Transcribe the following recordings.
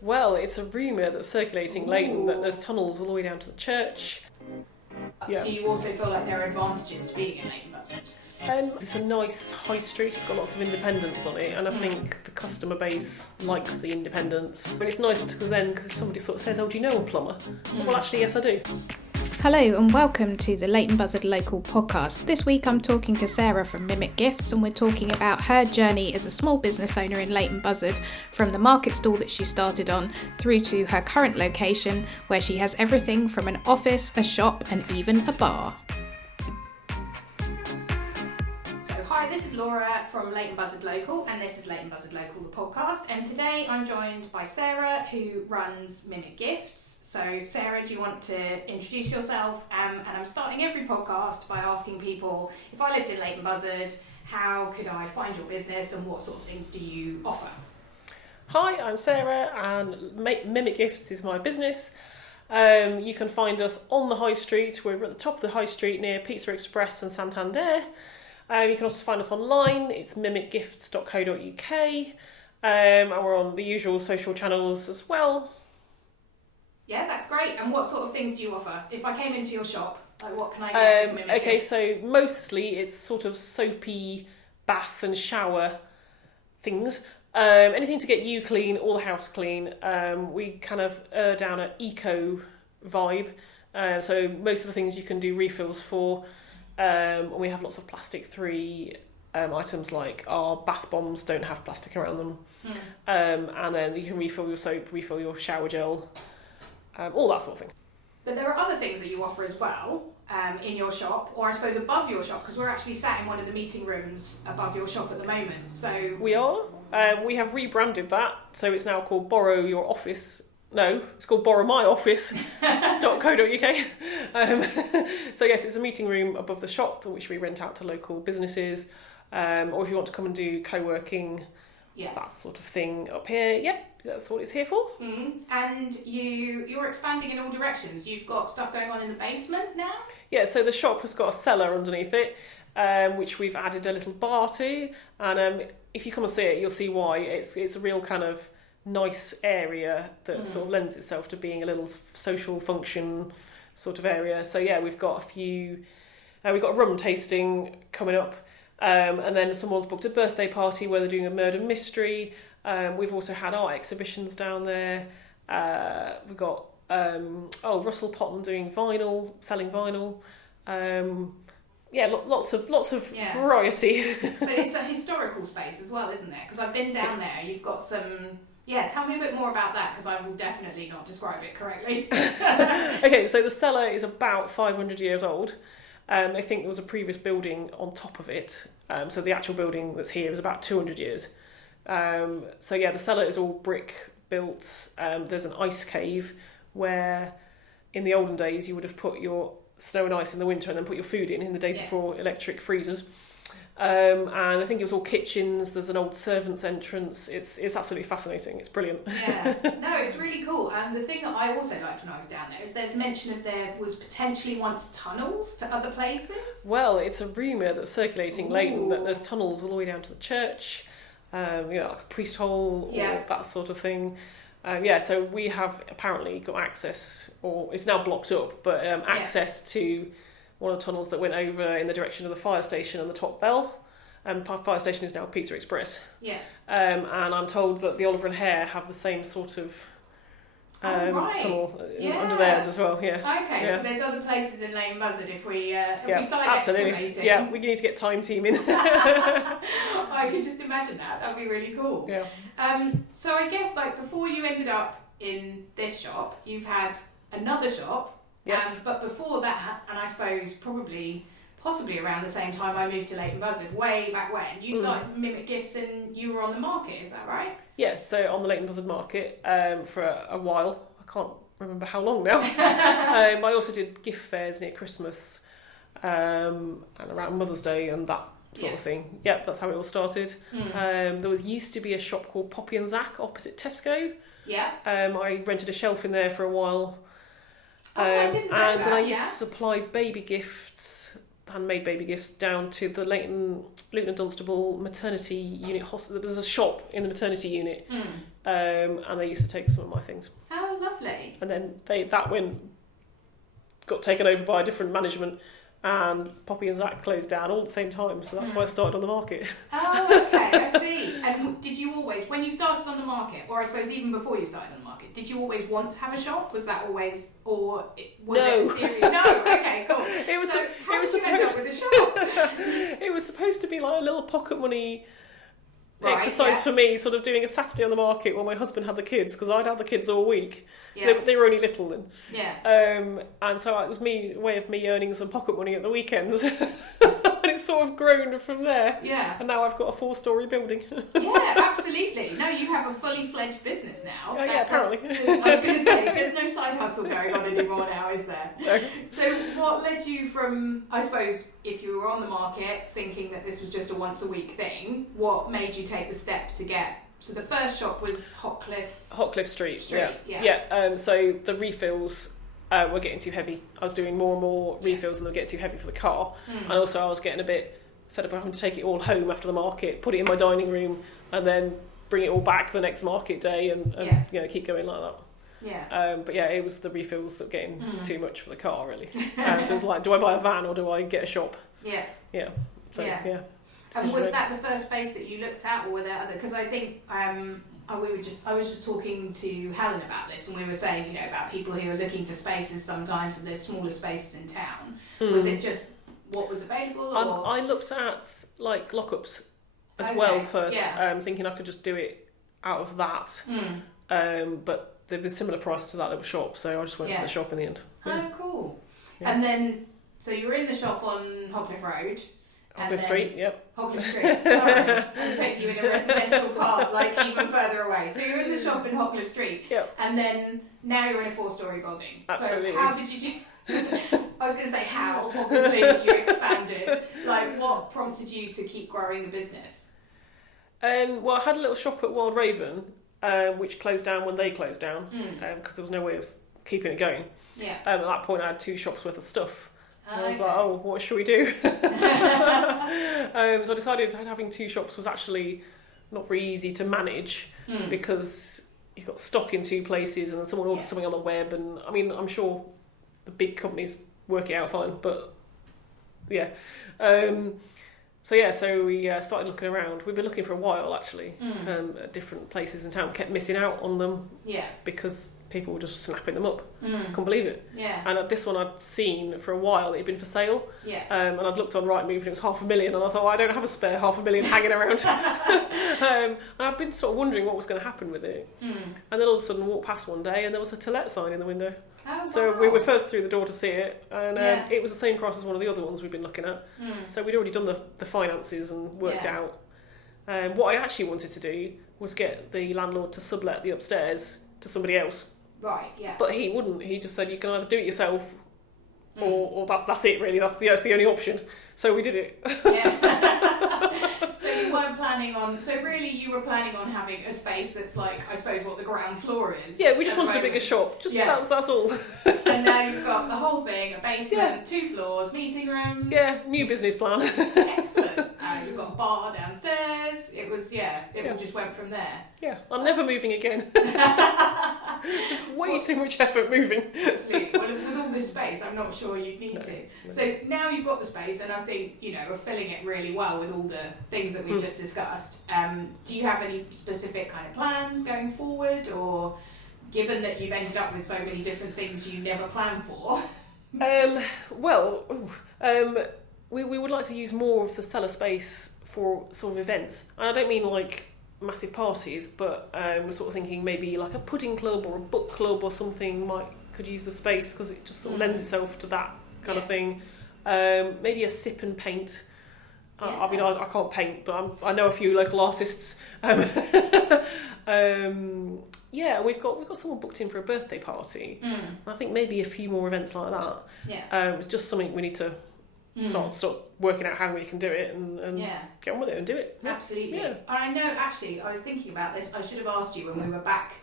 Well, it's a rumour that's circulating Leighton that there's tunnels all the way down to the church. Yeah. Do you also feel like there are advantages to being in Leighton Buzzard? It's a nice high street, it's got lots of independence on it, and I think the customer base likes the independence. But it's nice because somebody sort of says, oh, do you know a plumber? Well, actually, yes, I do. Hello and welcome to the Leighton Buzzard Local Podcast. This week I'm talking to Sarah from Mimic Gifts, and we're talking about her journey as a small business owner in Leighton Buzzard, from the market stall that she started on through to her current location where she has everything from an office, a shop and even a bar. Hi, this is Laura from Leighton Buzzard Local, and this is Leighton Buzzard Local, the podcast. And today I'm joined by Sarah, who runs Mimic Gifts. So, Sarah, do you want to introduce yourself? And I'm starting every podcast by asking people, if I lived in Leighton Buzzard, how could I find your business and what sort of things do you offer? Hi, I'm Sarah, and Mimic Gifts is my business. You can find us on the high street. We're at the top of the high street near Pizza Express and Santander. You can also find us online. It's mimicgifts.co.uk, and we're on the usual social channels as well. Yeah, that's great. And what sort of things do you offer? If I came into your shop, like what can I get from Mimic Okay, Gifts? so mostly it's sort of soapy bath and shower things. Anything to get you clean or the house clean. We kind of down an eco vibe. So most of the things you can do refills for. We have lots of plastic-free items, like our bath bombs don't have plastic around them. And then you can refill your soap, refill your shower gel, all that sort of thing. But there are other things that you offer as well in your shop, or I suppose above your shop, because we're actually sat in one of the meeting rooms above your shop at the moment. So we are. We have rebranded that, so it's now called Borrow Your Office. No, it's called borrowmyoffice.co.uk. So yes, it's a meeting room above the shop, which we rent out to local businesses, or if you want to come and do co-working, that sort of thing up here, that's what it's here for. And you're expanding in all directions. You've got stuff going on in the basement now? Yeah, so the shop has got a cellar underneath it, which we've added a little bar to, and if you come and see it, you'll see why. It's a real kind of nice area that sort of lends itself to being a little social function sort of area. So yeah, we've got we've got a rum tasting coming up, and then someone's booked a birthday party where they're doing a murder mystery. We've also had art exhibitions down there. We've got Russell Potton doing vinyl, selling vinyl. Lots of variety. But it's a historical space as well, isn't it? Because I've been down there. You've got some. Yeah, tell me a bit more about that, because I will definitely not describe it correctly. Okay, so the cellar is about 500 years old. I think there was a previous building on top of it. So the actual building that's here is about 200 years. The cellar is all brick built. There's an ice cave where in the olden days you would have put your snow and ice in the winter and then put your food in the days before electric freezers. And I think it was all kitchens. There's an old servants' entrance. It's absolutely fascinating. It's brilliant. Yeah, no, it's really cool. And the thing that I also liked when I was down there is there's mention of there was potentially once tunnels to other places. Well, it's a rumour that's circulating Leighton that there's tunnels all the way down to the church, like a priest hole or that sort of thing. So we have apparently got access, or it's now blocked up, but access to one of the tunnels that went over in the direction of the fire station and the top bell. Fire station is now Pizza Express. Yeah. And I'm told that the Oliver and Hare have the same sort of tunnel under theirs as well. Yeah. Okay, so there's other places in Leighton Buzzard if we start excavating. Yeah, we need to get time teaming. I can just imagine that. That'd be really cool. Yeah. So I guess before you ended up in this shop, you've had another shop. Yes. But before that, and I suppose possibly around the same time I moved to Leighton Buzzard, way back when, you started Mimic Gifts and you were on the market, is that right? Yes, so on the Leighton Buzzard Market for a while. I can't remember how long now. I also did gift fairs near Christmas and around Mother's Day and that sort of thing. Yep, that's how it all started. There used to be a shop called Poppy and Zach opposite Tesco. Yeah. I rented a shelf in there for a while. I didn't know and that, then I used to supply baby gifts handmade baby gifts down to the Luton and Dunstable maternity unit hospital. There's a shop in the maternity unit, and they used to take some of my things. Oh, lovely. And then got taken over by a different management, and Poppy and Zach closed down all at the same time, so that's why I started on the market. Oh, okay, I see. And did you always, when you started on the market, or I suppose even before you started on the market, did you always want to have a shop? Was that always, or was it a series? No, okay, cool. How did you end up with a shop? It was supposed to be like a little pocket money exercise for me, sort of doing a Saturday on the market while my husband had the kids, because I'd had the kids all week. Yeah. They were only little then. Yeah. And so it was a way of me earning some pocket money at the weekends. And it's sort of grown from there. Yeah. And now I've got a 4-storey building. Yeah, absolutely. No, you have a fully fledged business now. Oh, yeah, apparently. I was going to say, there's no side hustle going on anymore now, is there? No. So what led you from, I suppose, if you were on the market thinking that this was just a once a week thing, what made you take the step to get... So the first shop was Hotcliffe Street. Yeah. So the refills were getting too heavy. I was doing more and more refills and they were getting too heavy for the car. And also I was getting a bit fed up having to take it all home after the market, put it in my dining room, and then bring it all back the next market day and keep going like that. Yeah. But yeah, it was the refills that were getting too much for the car, really. So it was like, do I buy a van or do I get a shop? Yeah. Yeah. So, yeah. And was that the first space that you looked at, or were there other? Because I think I was just talking to Helen about this, and we were saying, about people who are looking for spaces sometimes, and there's smaller spaces in town. Was it just what was available? Or? I looked at like lockups as well first, thinking I could just do it out of that. But they've been similar price to that little shop, so I just went for the shop in the end. Oh, cool. Yeah. And then, so you were in the shop on Hotcliffe Road. Hotcliffe Street, yep. Hotcliffe Street, sorry. I'm putting you in a residential part, like even further away. So you're in the shop in Hotcliffe Street, and then now you're in a 4-storey building. Absolutely. So how did you do... I was going to say how, obviously you expanded. Like, what prompted you to keep growing the business? Well, I had a little shop at Wild Raven, which closed down when they closed down, because there was no way of keeping it going. Yeah. At that point I had 2 shops worth of stuff. And I was like, what should we do? So I decided that having 2 shops was actually not very easy to manage because you've got stock in 2 places and then someone orders something on the web. And I mean, I'm sure the big companies work it out fine, but yeah. So we started looking around. We've been looking for a while actually, at different places in town. Kept missing out on them because people were just snapping them up. Couldn't believe it. Yeah. And this one I'd seen for a while. It had been for sale. Yeah. And I'd looked on Rightmove and it was $500,000, and I thought, I don't have a spare $500,000 hanging around. And I've been sort of wondering what was going to happen with it. And then all of a sudden walked past one day and there was a to let sign in the window. Oh, so wow. we were first through the door to see it, and it was the same price as one of the other ones we've been looking at. So we'd already done the finances and worked out. What I actually wanted to do was get the landlord to sublet the upstairs to somebody else. Right, yeah. But he wouldn't. He just said you can either do it yourself or that's it really. That's the only option. So we did it. Yeah. So you weren't planning on... So really you were planning on having a space that's like, I suppose, what the ground floor is. Yeah, we just wanted a bigger shop. That's all. And now you've got the whole thing, a basement, 2 floors, meeting rooms. Yeah, new business plan. Excellent. You've got a bar downstairs. It was, all just went from there. Yeah, I'm never moving again. Just way too much effort moving. Absolutely. Well, with all this space, I'm not sure you'd need to. No. So now you've got the space, and I think, are filling it really well with all the things that we've just discussed. Do you have any specific kind of plans going forward, or given that you've ended up with so many different things you never planned for? We would like to use more of the cellar space for sort of events. And I don't mean like massive parties, but we're sort of thinking maybe like a pudding club or a book club or something could use the space because it just sort of lends itself to that kind of thing. Maybe a sip and paint. I mean, I can't paint, but I know a few local artists. We've got someone booked in for a birthday party. I think maybe a few more events like that. Yeah. It's just something we need to start working out how we can do it and get on with it and do it. Absolutely. Yeah. And I know, actually, I was thinking about this. I should have asked you when we were back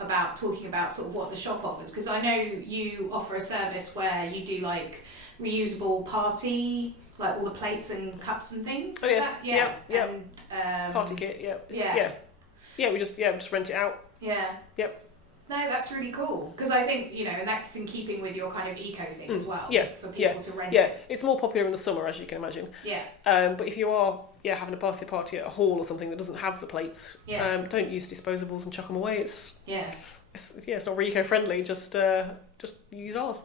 about talking about sort of what the shop offers, because I know you offer a service where you do like reusable party like all the plates and cups and things. Oh yeah, yeah. And, party kit, yeah. We just rent it out. Yeah. Yep. No, that's really cool because I think and that's in keeping with your kind of eco thing as well. Yeah. For people to rent. Yeah, it's more popular in the summer, as you can imagine. Yeah. But if you are having a birthday party at a hall or something that doesn't have the plates, don't use disposables and chuck them away. It's not very eco-friendly. Just use ours.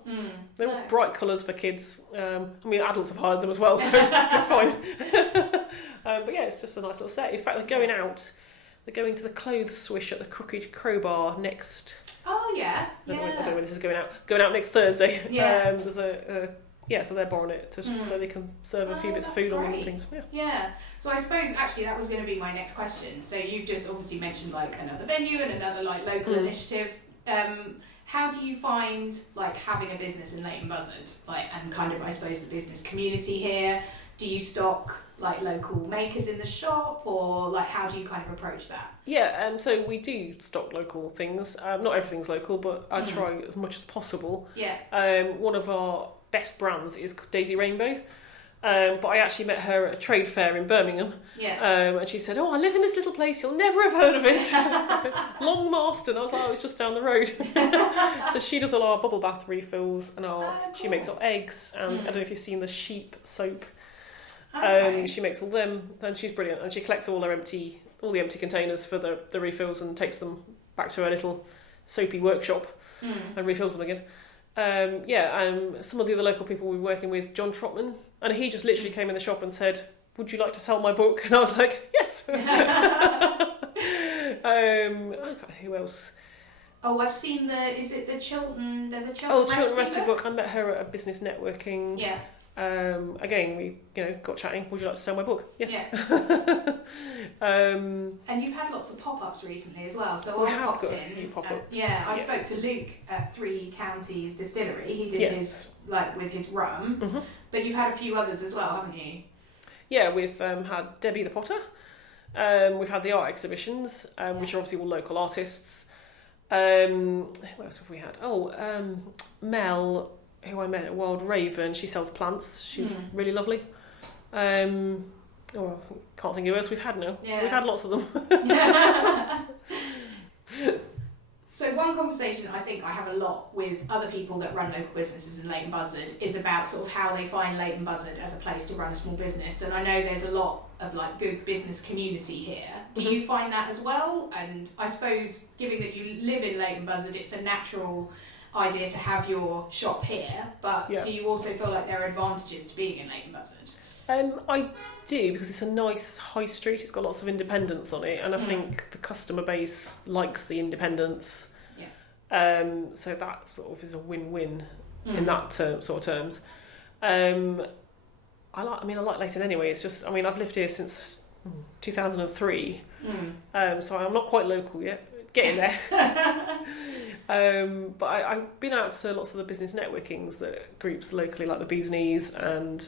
They're all bright colours for kids. Adults have hired them as well, so it's fine. But yeah, it's just a nice little set. In fact, they're going out. They're going to the clothes swish at the Crooked Crowbar next. Oh yeah. I don't know when this is going out. Going out next Thursday. Yeah. There's so they're borrowing it so they can serve a few bits of food on them and things. Yeah. So I suppose actually that was going to be my next question. So you've just obviously mentioned like another venue and another like local initiative. How do you find like having a business in Leighton Buzzard, like, and kind of I suppose the business community here? Do you stock like local makers in the shop, or like how do you kind of approach that? Yeah, so we do stock local things. Not everything's local, but I try as much as possible. Yeah. One of our best brands is Daisy Rainbow. But I actually met her at a trade fair in Birmingham. Yeah. And she said, I live in this little place, you'll never have heard of it. Long Marston. I was like, it's just down the road. So she does all our bubble bath refills and she makes our eggs. And I don't know if you've seen the sheep soap. Okay. She makes all them, and she's brilliant. And she collects all the empty containers for the refills and takes them back to her little soapy workshop and refills them again. Some of the other local people we were working with, John Trotman, and he just literally came in the shop and said, would you like to sell my book? And I was like, yes. Who else? Oh, I've seen there's a Chiltern recipe book. I met her at a business networking. Yeah. Again, we got chatting. Would you like to sell my book? Yes. Yeah. And you've had lots of pop-ups recently as well. So I popped in. A few pop-ups. I spoke to Luke at 3 Counties Distillery. He did his with his rum. But you've had a few others as well, haven't you? Yeah, we've had Debbie the Potter. We've had the art exhibitions, which are obviously all local artists. Who else have we had? Mel, who I met at Wild Raven, she sells plants. She's really lovely. Can't think who else we've had now. Yeah. We've had lots of them. So one conversation I think I have a lot with other people that run local businesses in Leighton Buzzard is about sort of how they find Leighton Buzzard as a place to run a small business. And I know there's a lot of like good business community here. Do you find that as well? And I suppose given that you live in Leighton Buzzard, it's a natural idea to have your shop here, but do you also feel like there are advantages to being in Leighton Buzzard? I do, because it's a nice high street. It's got lots of independence on it, and I think the customer base likes the independence. So that sort of is a win-win in that sort of terms. I like Leighton anyway. It's just, I've lived here since 2003, so I'm not quite local yet. Getting there. But I've been out to lots of the business networkings that groups locally, like the Bees Knees and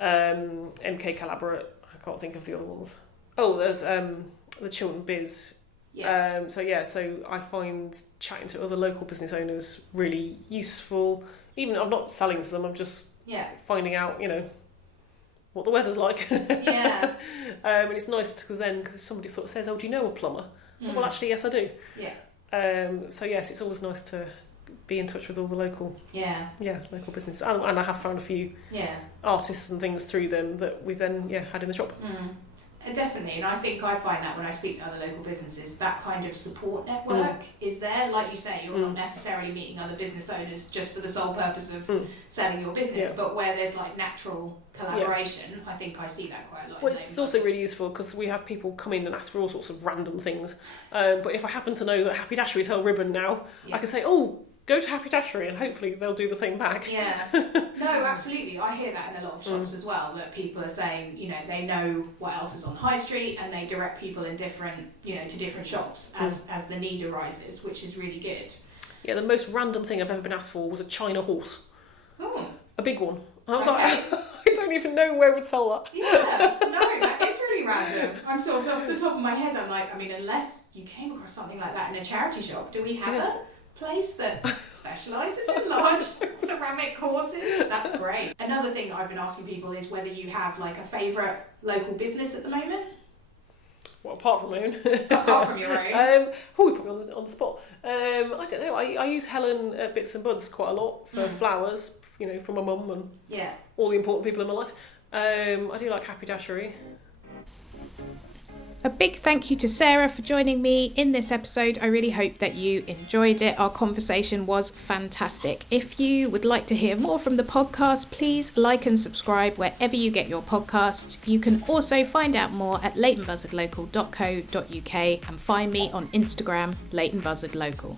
MK Collaborate. I can't think of the other ones. Oh, there's the Chiltern Biz. So I find chatting to other local business owners really useful. Even I'm not selling to them, I'm just finding out, what the weather's like. And it's nice because somebody sort of says, do you know a plumber? Well, actually, yes, I do. So yes, it's always nice to be in touch with all the local local business, and I have found a few artists and things through them that we've then had in the shop. Definitely, and I think I find that when I speak to other local businesses, that kind of support network is there. Like you say, you're not necessarily meeting other business owners just for the sole purpose of selling your business, but where there's like natural collaboration, I think I see that quite a lot. Well, it's also really useful because we have people come in and ask for all sorts of random things. But if I happen to know that Happy Dashery sell ribbon now, I can say, go to Happy Dashery, and hopefully they'll do the same back. No, absolutely. I hear that in a lot of shops as well, that people are saying, they know what else is on High Street and they direct people in different, to different shops as the need arises, which is really good. Yeah, the most random thing I've ever been asked for was a China horse. Oh. A big one. I was like, I don't even know where would sell that. That is really random. I'm sort of off the top of my head, I'm like, unless you came across something like that in a charity shop, do we have it? place that specialises in large ceramic courses. That's great. Another thing that I've been asking people is whether you have like a favourite local business at the moment. Well, apart from my own. Apart from your own. We put me on the spot. I don't know. I use Helen at Bits and Buds quite a lot for flowers, from my mum and all the important people in my life. I do like Happy Dashery. A big thank you to Sarah for joining me in this episode. I really hope that you enjoyed it. Our conversation was fantastic. If you would like to hear more from the podcast, please like and subscribe wherever you get your podcasts. You can also find out more at leightonbuzzardlocal.co.uk and find me on Instagram, Leighton Buzzard Local.